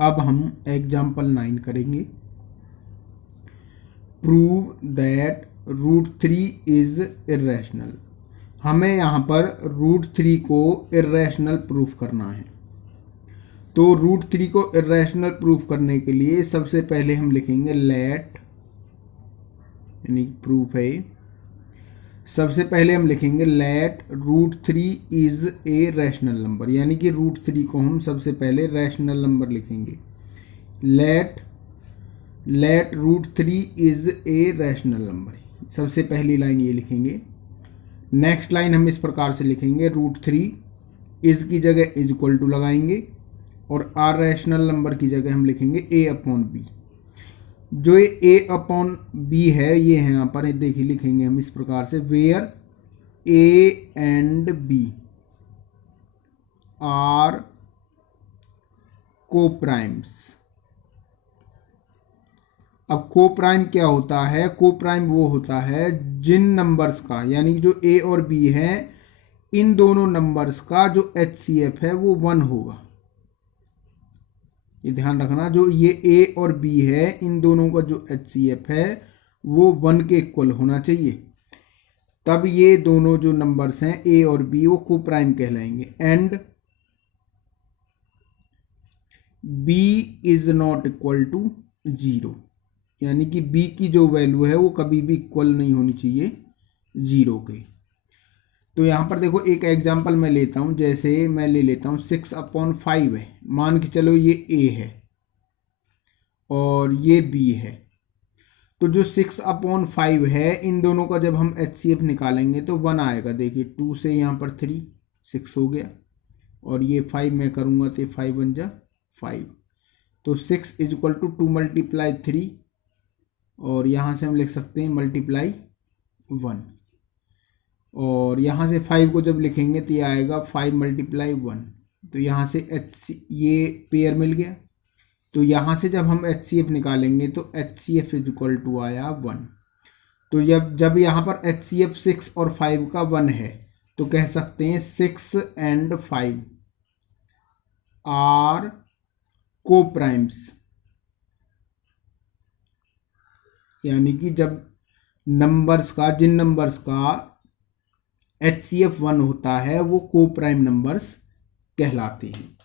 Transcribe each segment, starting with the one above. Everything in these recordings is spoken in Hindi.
अब हम एग्जाम्पल 9 करेंगे। Prove that √3 is irrational. हमें यहाँ पर √3 को इर्रेशनल प्रूफ करना है। तो √3 को इर्रेशनल प्रूफ करने के लिए सबसे पहले हम लिखेंगे लेट, यानी प्रूफ है। सबसे पहले हम लिखेंगे let √3 is a rational number, यानी कि √3 को हम सबसे पहले रैशनल नंबर लिखेंगे। Let √3 is a rational number, सबसे पहली लाइन ये लिखेंगे। नेक्स्ट लाइन हम इस प्रकार से लिखेंगे, √3 इज की जगह इज इक्वल टू लगाएंगे और आर रैशनल नंबर की जगह हम लिखेंगे a/b। जो ये a/b है ये है यहाँ पर, देखिए लिखेंगे हम इस प्रकार से, where a and b are coprimes. अब कोप्राइम क्या होता है? कोप्राइम वो होता है जिन नंबर्स का, यानी कि जो a और b है, इन दोनों नंबर्स का जो HCF है वो 1 होगा। ये ध्यान रखना, जो ये a और b है, इन दोनों का जो HCF है वो 1 के इक्वल होना चाहिए। तब ये दोनों जो नंबर्स हैं a और b वो कोप्राइम कहलाएंगे। And b is not equal to 0, यानी कि b की जो वैल्यू है वो कभी भी इक्वल नहीं होनी चाहिए 0 के। तो यहाँ पर देखो एक एग्जांपल मैं लेता हूँ, जैसे मैं ले लेता हूँ 6/5 है, मान के चलो ये a है और ये b है। तो जो 6/5 है, इन दोनों का जब हम HCF निकालेंगे तो 1 आएगा। देखिए 2 से यहाँ पर 3, 6 हो गया, और ये 5 मैं करूँगा तो 5 बन जा 5। तो 6 इज इक्वल टू 2 × 3, और यहाँ से हम लिख सकते हैं मल्टीप्लाई 1, और यहाँ से 5 को जब लिखेंगे तो ये आएगा 5 × 1। तो यहाँ से ये पेयर मिल गया। तो यहाँ से जब हम HCF निकालेंगे तो HCF इज इक्वल टू आया 1। तो जब यहाँ पर HCF 6 और 5 का 1 है तो कह सकते हैं 6 एंड 5 आर कोप्राइम्स, यानी कि जब नंबर्स का, जिन नंबर्स का HCF 1 होता है वो कोप्राइम नंबर्स कहलाते हैं।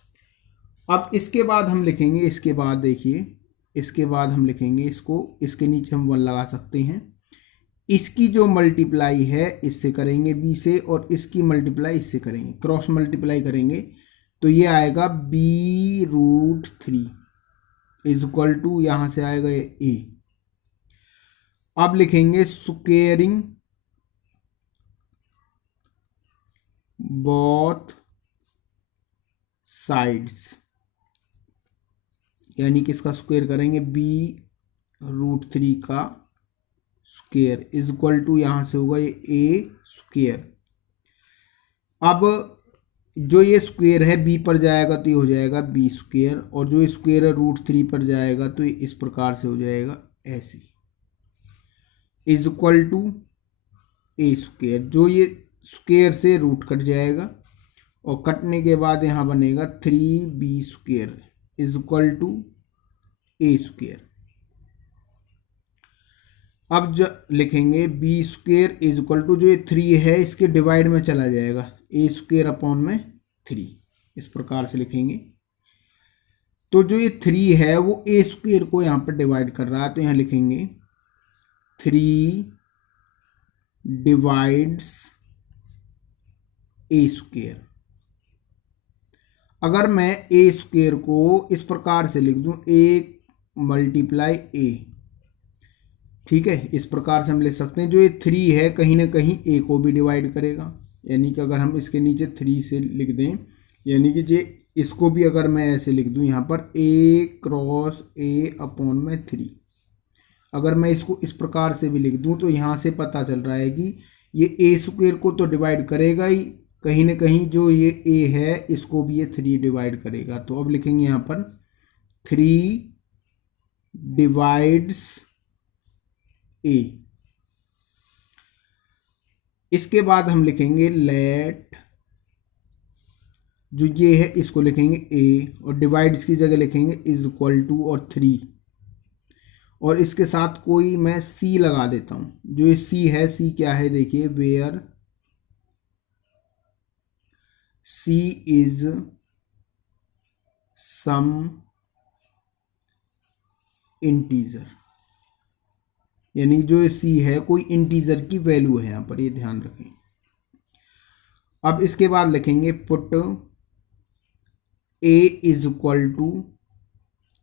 अब इसके बाद हम लिखेंगे, इसके बाद देखिए, इसके बाद हम लिखेंगे इसको, इसके नीचे हम 1 लगा सकते हैं। इसकी जो मल्टीप्लाई है इससे करेंगे b से, और इसकी मल्टीप्लाई इससे करेंगे, क्रॉस मल्टीप्लाई करेंगे तो ये आएगा b√3 इज इक्वल टू, यहाँ से आएगा ये a। अब लिखेंगे स्क्वेयरिंग बोथ साइड्स, यानी कि इसका स्क्वायर करेंगे b√3 का स्क्वायर इज इक्वल टू, यहाँ से होगा ये a²। अब जो ये स्क्वायर है b पर जाएगा तो ये हो जाएगा b², और जो स्क्वायर है √3 पर जाएगा तो ये इस प्रकार से हो जाएगा ऐसे, इज इक्वल टू a²। जो ये स्क्वायर से रूट कट जाएगा, और कटने के बाद यहाँ बनेगा 3b² is equal to a²। अब लिखेंगे b² इज इक्वल टू, जो ये 3 है इसके डिवाइड में चला जाएगा, a²/3, इस प्रकार से लिखेंगे। तो जो ये 3 है वो a² को यहाँ पर डिवाइड कर रहा है, तो यहाँ लिखेंगे 3 डिवाइड्स a²। अगर मैं a² को इस प्रकार से लिख दूं, a × a, ठीक है, इस प्रकार से हम लिख सकते हैं। जो ये 3 है कहीं ना कहीं a को भी डिवाइड करेगा, यानी कि अगर हम इसके नीचे 3 से लिख दें, यानी कि जे इसको भी अगर मैं ऐसे लिख दूं यहाँ पर a×a/3, अगर मैं इसको इस प्रकार से भी लिख दूं तो यहाँ से पता चल रहा है कि ये a² को तो डिवाइड करेगा ही, कहीं ना कहीं जो ये a है इसको भी ये 3 डिवाइड करेगा। तो अब लिखेंगे यहाँ पर 3 डिवाइड्स a। इसके बाद हम लिखेंगे लेट जो ये है इसको लिखेंगे a और डिवाइड्स की जगह लिखेंगे इज इक्वल टू और 3 और इसके साथ कोई मैं c लगा देता हूँ। जो ये c है, c क्या है देखिए, where c is some integer, यानी जो ये c है कोई इंटीजर की वैल्यू है यहाँ पर, ये ध्यान रखें। अब इसके बाद लिखेंगे put a is equal to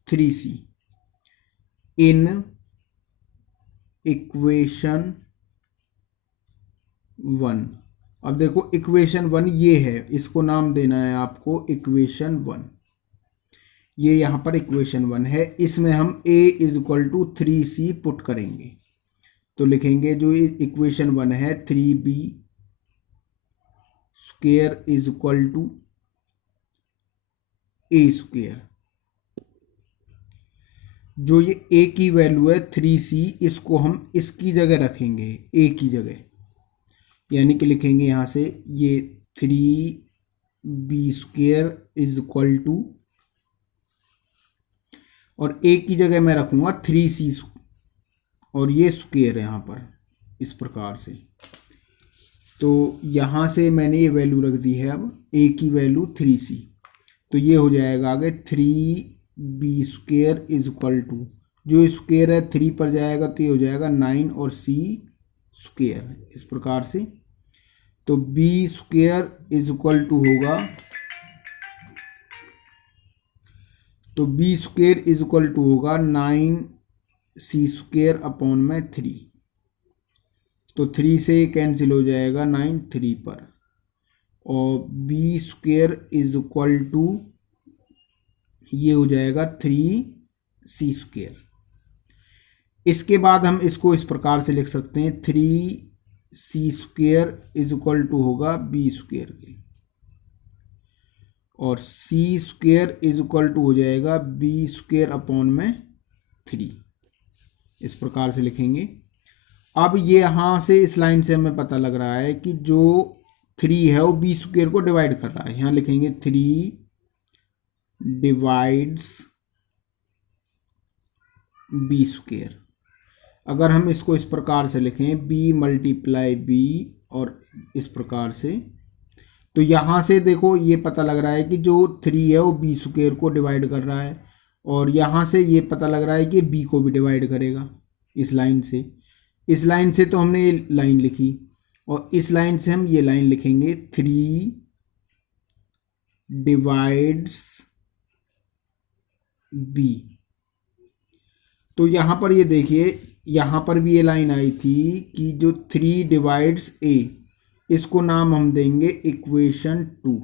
3c in equation 1। अब देखो इक्वेशन 1 ये है, इसको नाम देना है आपको इक्वेशन 1। ये यहाँ पर इक्वेशन 1 है, इसमें हम a is equal to 3c put करेंगे। तो लिखेंगे जो इक्वेशन 1 है 3b square is equal to a square. जो ये a की वैल्यू है 3c, इसको हम इसकी जगह रखेंगे a की जगह, यानी कि लिखेंगे यहाँ से ये 3b square is equal to, और a की जगह मैं रखूँगा 3c और ये स्क्वायर है यहाँ पर इस प्रकार से। तो यहाँ से मैंने ये वैल्यू रख दी है, अब a की वैल्यू 3c, तो ये हो जाएगा आगे 3b square is equal to, जो स्क्वायर है 3 पर जाएगा तो ये हो जाएगा 9 और c स्क्वायर इस प्रकार से। तो b square is equal to होगा, तो b square is equal to होगा 9c स्क्वायर अपॉन में 3। तो 3 से कैंसिल हो जाएगा 9 3 पर, और b square is equal to ये हो जाएगा 3c स्क्वायर। इसके बाद हम इसको इस प्रकार से लिख सकते हैं 3c square is equal to होगा b स्क्वायर के, और c square is equal to हो जाएगा b स्क्वायर अपॉन में 3, इस प्रकार से लिखेंगे। अब ये यहाँ से इस लाइन से हमें पता लग रहा है कि जो 3 है वो b स्क्वायर को डिवाइड कर रहा है। यहाँ लिखेंगे 3 डिवाइड्स b स्क्वायर। अगर हम इसको इस प्रकार से लिखें b मल्टीप्लाई b और इस प्रकार से, तो यहाँ से देखो ये पता लग रहा है कि जो 3 है वो b स्क्वायर को डिवाइड कर रहा है, और यहाँ से ये पता लग रहा है कि b को भी डिवाइड करेगा इस लाइन से। इस लाइन से तो हमने ये लाइन लिखी, और इस लाइन से हम ये लाइन लिखेंगे 3 डिवाइड्स b। तो यहाँ पर ये देखिए, यहाँ पर भी ये लाइन आई थी कि जो 3 डिवाइड्स a, इसको नाम हम देंगे इक्वेशन 2,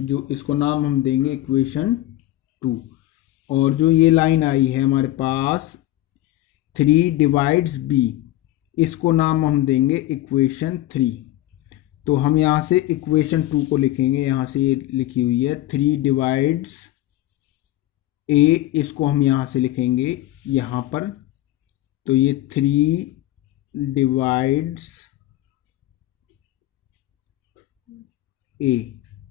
जो इसको नाम हम देंगे इक्वेशन 2। और जो ये लाइन आई है हमारे पास 3 डिवाइड्स b, इसको नाम हम देंगे इक्वेशन 3। तो हम यहाँ से इक्वेशन 2 को लिखेंगे, यहाँ से ये लिखी हुई है 3 डिवाइड्स a, इसको हम यहाँ से लिखेंगे यहाँ पर। तो ये 3 डिवाइड्स a,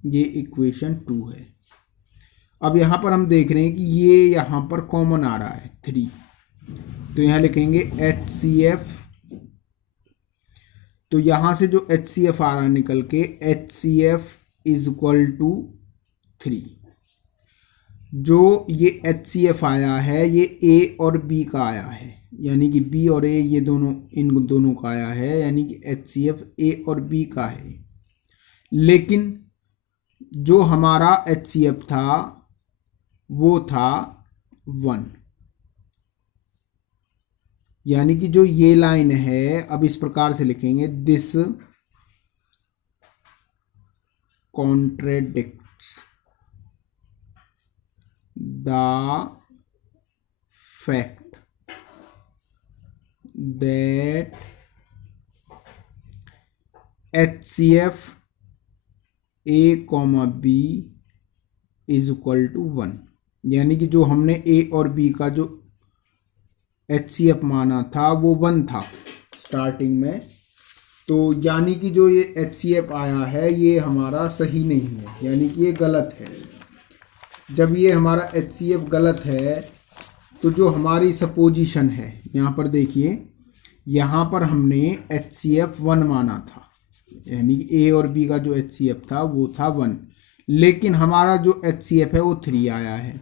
ये इक्वेशन 2 है। अब यहाँ पर हम देख रहे हैं कि ये यहाँ पर कॉमन आ रहा है 3, तो यहाँ लिखेंगे HCF। तो यहाँ से जो HCF आ रहा है निकल के HCF इज इक्वल टू 3। जो ये HCF आया है ये A और B का आया है, यानी कि B और A ये दोनों, इन दोनों का आया है, यानी कि HCF A और B का है। लेकिन जो हमारा HCF था वो था 1, यानी कि जो ये लाइन है, अब इस प्रकार से लिखेंगे this contradicts the fact that HCF A, B is equal to 1, यानी कि जो हमने A और B का जो HCF माना था वो 1 था स्टार्टिंग में, तो यानी कि जो ये HCF आया है ये हमारा सही नहीं है, यानी कि ये गलत है। जब ये हमारा HCF गलत है तो जो हमारी सपोजिशन है, यहाँ पर देखिए, यहाँ पर हमने HCF 1 माना था, यानी कि A और B का जो HCF था वो था 1, लेकिन हमारा जो HCF है वो 3 आया है।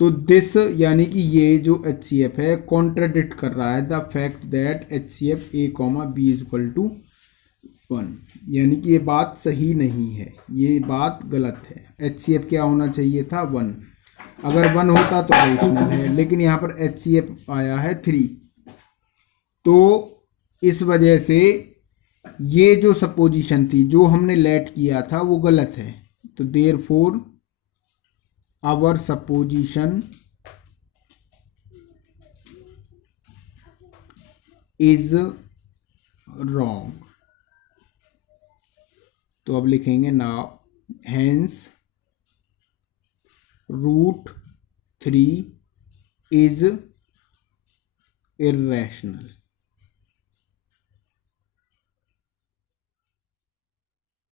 तो दिस यानी कि ये जो HCF है कॉन्ट्राडिक्ट कर रहा है the fact that HCF A, B is equal to 1, यानी कि ये बात सही नहीं है, ये बात गलत है। HCF क्या होना चाहिए था? 1। अगर 1 होता तो रेशनल है, लेकिन यहाँ पर HCF आया है 3, तो इस वजह से ये जो सपोजिशन थी, जो हमने लेट किया था, वो गलत है। तो therefore our supposition is wrong. तो अब लिखेंगे नाउ हेंस √3 इज इर्रेशनल।